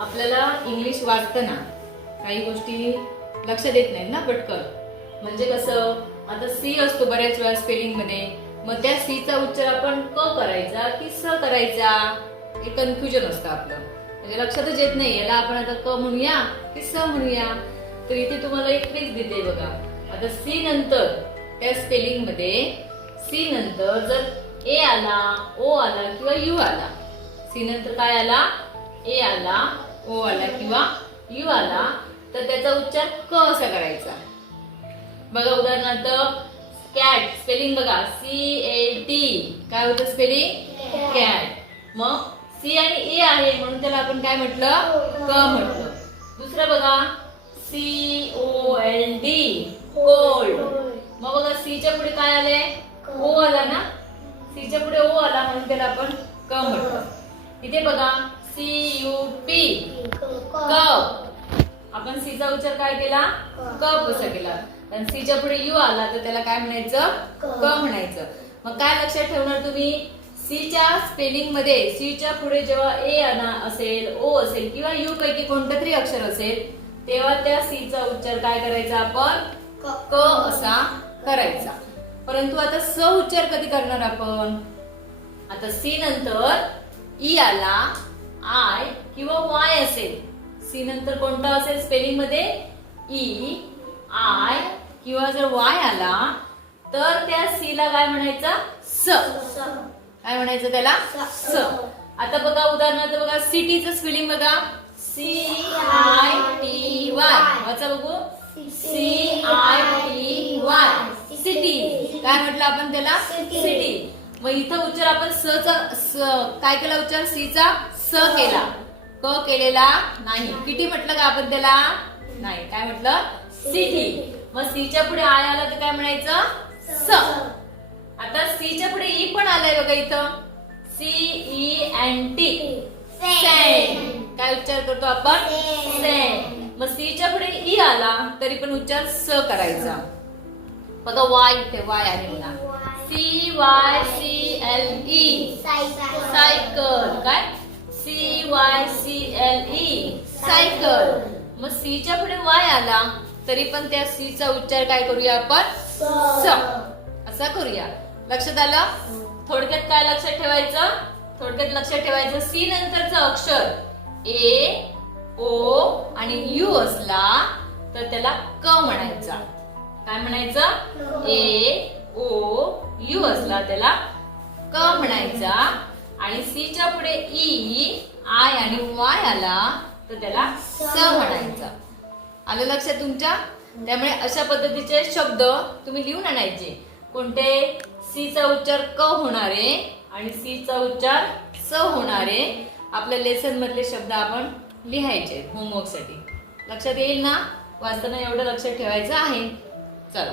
आपल्याला इंग्लिश वाचताना काही गोष्टी लक्षात येत नाहीत ना पटकन. म्हणजे कसं आता सी असतो बऱ्याच वेळा स्पेलिंगमध्ये. मग त्या सी चा उच्चार आपण क करायचा की स करायचा? हे कन्फ्युजन असतं आपलं. म्हणजे लक्षातच येत नाही याला आपण आता क म्हणूया की स म्हणूया. तर इथे तुम्हाला एक ट्रिक देते बघा. आता सी नंतर त्या स्पेलिंगमध्ये सी नंतर जर ए आला ओ आला किंवा यू आला सी नंतर काय आला? ए आला. ओ आला किंवा यू आला तर त्याचा उच्चार क असा करायचा. बघा उदाहरणार्थ कॅट स्पेलिंग बघा सी ए टी काय होतं स्पेलिंग कॅट मग सी आणि ए आहे म्हणून त्याला आपण काय म्हटलं? क म्हटलं. दुसरं बघा C O L D cold मग बघा सीच्या पुढे काय आले ओ आला ना? सीच्या पुढे ओ आला म्हणून त्याला आपण क म्हटलं. इथे बघा सी यू टी कप. आपण सीचा उच्चार काय केला? कप. असा केला. आणि सीच्या पुढे यू आला तर त्याला काय म्हणायचं? क म्हणायचं. मग काय लक्षात ठेवणार तुम्ही? सीच्या स्पेलिंगमध्ये सीच्या पुढे जेव्हा ए आणा असेल ओ असेल किंवा यू पैकी कोणतं तरी अक्षर असेल तेव्हा त्या सीचा उच्चार काय करायचा आपण? क असा करायचा. परंतु आता स उच्चार कधी करणार आपण? आता सी नंतर ई आला. किंवा वाय असेल. सी नंतर कोणता असेल? स्पेलिंगमध्ये ई आय किंवा जर वाय आला तर त्या सी ला काय म्हणायचं? स. काय म्हणायचं त्याला? स. आता बघा उदाहरणार्थ बघा सिटीचं स्पेलिंग बघा. सी आय टी वाय वाचा बघू. C I T Y city काय म्हटलं आपण त्याला. सिटी मग इथं उच्चार आपण स चा काय केला उच्चार? सी चा स केला. क केलेला नाही. किती म्हटलं का आपण त्याला? नाही. काय म्हटलं? सिटी मग सीच्या पुढे आय आला तर काय म्हणायचं? स. आता सीच्या पुढे ई पण आलाय बघा इथं. C E and T. Sen काय उच्चार करतो आपण. सेन मग सीच्या पुढे ई आला तरी पण उच्चार स करायचा. बघा वाय इथे वाय आहे बघा. C Y C L E. Cycle. काय? C Y C L E cycle मग सीच्या पुढे वाय आला तरी पण त्या सी चा उच्चार काय करूया आपण? स. असा करूया. लक्षात आलं? थोडक्यात काय लक्षात ठेवायचं? थोडक्यात लक्षात ठेवायचं सी नंतरचं अक्षर. ए ओ आणि यू असला तर त्याला क म्हणायचा. काय म्हणायचं? ए ओ यू असला त्याला क म्हणायचा. आणि सी च्या पुढे ई आय आणि वाय आला तर त्याला स म्हणायचा. आलं लक्षात तुमच्या? त्यामुळे अशा पद्धतीचे शब्द तुम्ही लिहून आणायचे. कोणते? सी चा उच्चार क होणारे आणि सी चा उच्चार स होणारे. आपल्या लेसन मधले शब्द आपण लिहायचे होमवर्कसाठी. लक्षात येईल ना? वाचताना एवढं लक्षात ठेवायचं आहे. चला.